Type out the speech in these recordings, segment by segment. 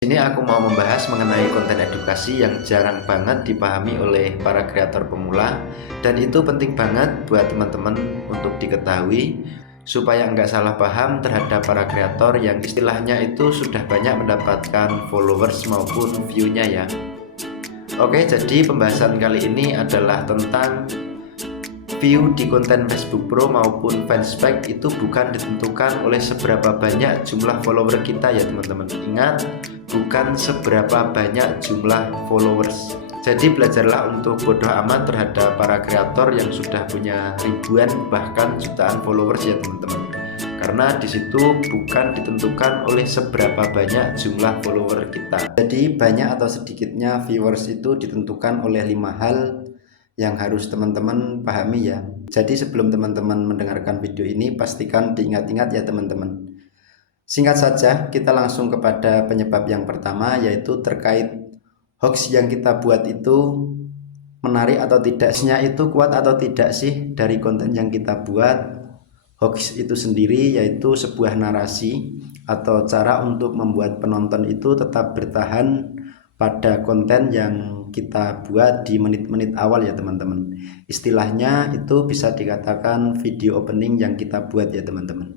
Ini aku mau membahas mengenai konten edukasi yang jarang banget dipahami oleh para kreator pemula, dan itu penting banget buat teman-teman untuk diketahui supaya nggak salah paham terhadap para kreator yang istilahnya itu sudah banyak mendapatkan followers maupun view-nya ya. Oke, jadi pembahasan kali ini adalah tentang view di konten Facebook Pro maupun fanspage itu bukan ditentukan oleh seberapa banyak jumlah follower kita ya teman-teman. Ingat, bukan seberapa banyak jumlah followers. Jadi belajarlah untuk bodoh amat terhadap para kreator yang sudah punya ribuan bahkan jutaan followers ya teman-teman. Karena disitu bukan ditentukan oleh seberapa banyak jumlah follower kita. Jadi banyak atau sedikitnya viewers itu ditentukan oleh 5 hal yang harus teman-teman pahami ya. Jadi sebelum teman-teman mendengarkan video ini, pastikan diingat-ingat ya teman-teman. Singkat saja, kita langsung kepada penyebab yang pertama, yaitu terkait hoax yang kita buat itu menarik atau tidaknya, itu kuat atau tidak sih dari konten yang kita buat. Hoax itu sendiri yaitu sebuah narasi atau cara untuk membuat penonton itu tetap bertahan pada konten yang kita buat di menit-menit awal ya teman-teman. Istilahnya itu bisa dikatakan video opening yang kita buat ya teman-teman.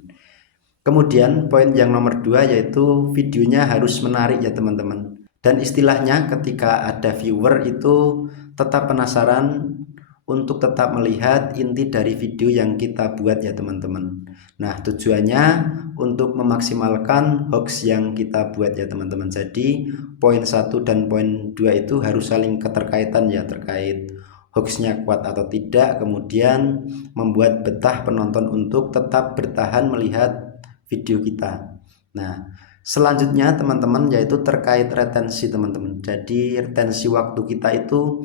Kemudian poin yang nomor 2 yaitu videonya harus menarik ya teman-teman. Dan istilahnya ketika ada viewer itu tetap penasaran untuk tetap melihat inti dari video yang kita buat ya teman-teman. Nah, tujuannya untuk memaksimalkan hoax yang kita buat ya teman-teman. Jadi poin 1 dan poin 2 itu harus saling keterkaitan ya, terkait hoaxnya kuat atau tidak, kemudian membuat betah penonton untuk tetap bertahan melihat video kita. Nah, selanjutnya teman-teman yaitu terkait retensi teman-teman. Jadi retensi waktu kita itu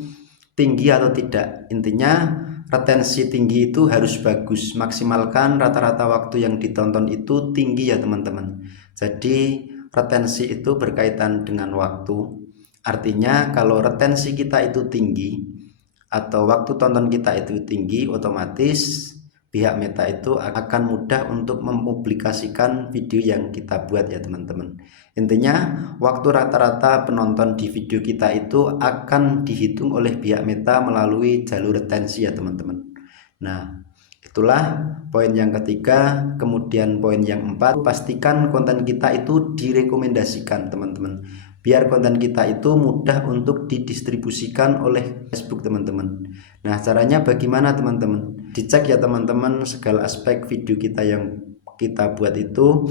tinggi atau tidak. Intinya retensi tinggi itu harus bagus, maksimalkan rata-rata waktu yang ditonton itu tinggi ya teman-teman. Jadi retensi itu berkaitan dengan waktu. Artinya kalau retensi kita itu tinggi atau waktu tonton kita itu tinggi, otomatis pihak Meta itu akan mudah untuk mempublikasikan video yang kita buat ya teman-teman. Intinya waktu rata-rata penonton di video kita itu akan dihitung oleh pihak Meta melalui jalur retensi ya teman-teman. Nah, itulah poin yang ketiga. Kemudian poin yang 4, pastikan konten kita itu direkomendasikan teman-teman, biar konten kita itu mudah untuk didistribusikan oleh Facebook teman-teman. Nah, caranya bagaimana teman-teman? Dicek ya teman-teman segala aspek video kita yang kita buat itu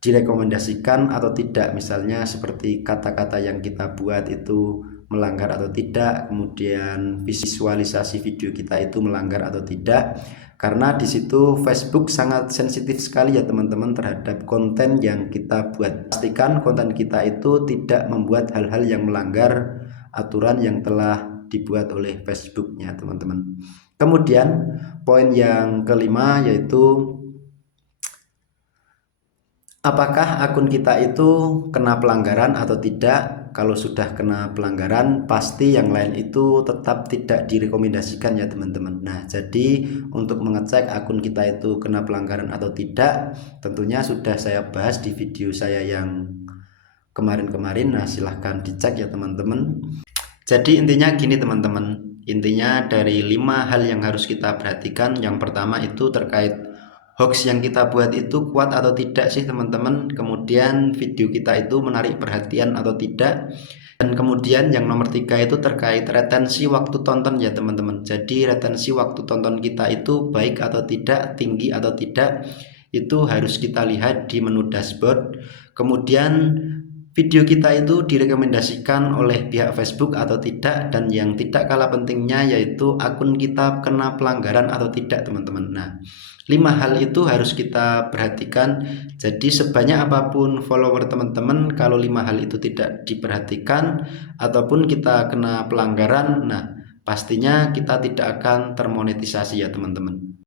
direkomendasikan atau tidak, misalnya seperti kata-kata yang kita buat itu melanggar atau tidak, kemudian visualisasi video kita itu melanggar atau tidak, karena di situ Facebook sangat sensitif sekali ya teman-teman terhadap konten yang kita buat. Pastikan konten kita itu tidak membuat hal-hal yang melanggar aturan yang telah dibuat oleh Facebooknya teman-teman. Kemudian poin yang kelima yaitu apakah akun kita itu kena pelanggaran atau tidak. Kalau sudah kena pelanggaran, pasti yang lain itu tetap tidak direkomendasikan ya teman-teman. Nah, jadi untuk mengecek akun kita itu kena pelanggaran atau tidak, tentunya sudah saya bahas di video saya yang kemarin-kemarin. Nah, silahkan dicek ya teman-teman. Jadi intinya gini teman-teman, intinya dari 5 hal yang harus kita perhatikan. Yang pertama itu terkait hoax yang kita buat itu kuat atau tidak sih teman-teman. Kemudian video kita itu menarik perhatian atau tidak. Dan kemudian yang nomor 3 itu terkait retensi waktu tonton ya teman-teman. Jadi retensi waktu tonton kita itu baik atau tidak, tinggi atau tidak, itu harus kita lihat di menu dashboard. Kemudian video kita itu direkomendasikan oleh pihak Facebook atau tidak, dan yang tidak kalah pentingnya yaitu akun kita kena pelanggaran atau tidak teman-teman. Nah, 5 hal itu harus kita perhatikan. Jadi sebanyak apapun follower teman-teman, kalau 5 hal itu tidak diperhatikan ataupun kita kena pelanggaran, nah pastinya kita tidak akan termonetisasi ya teman-teman.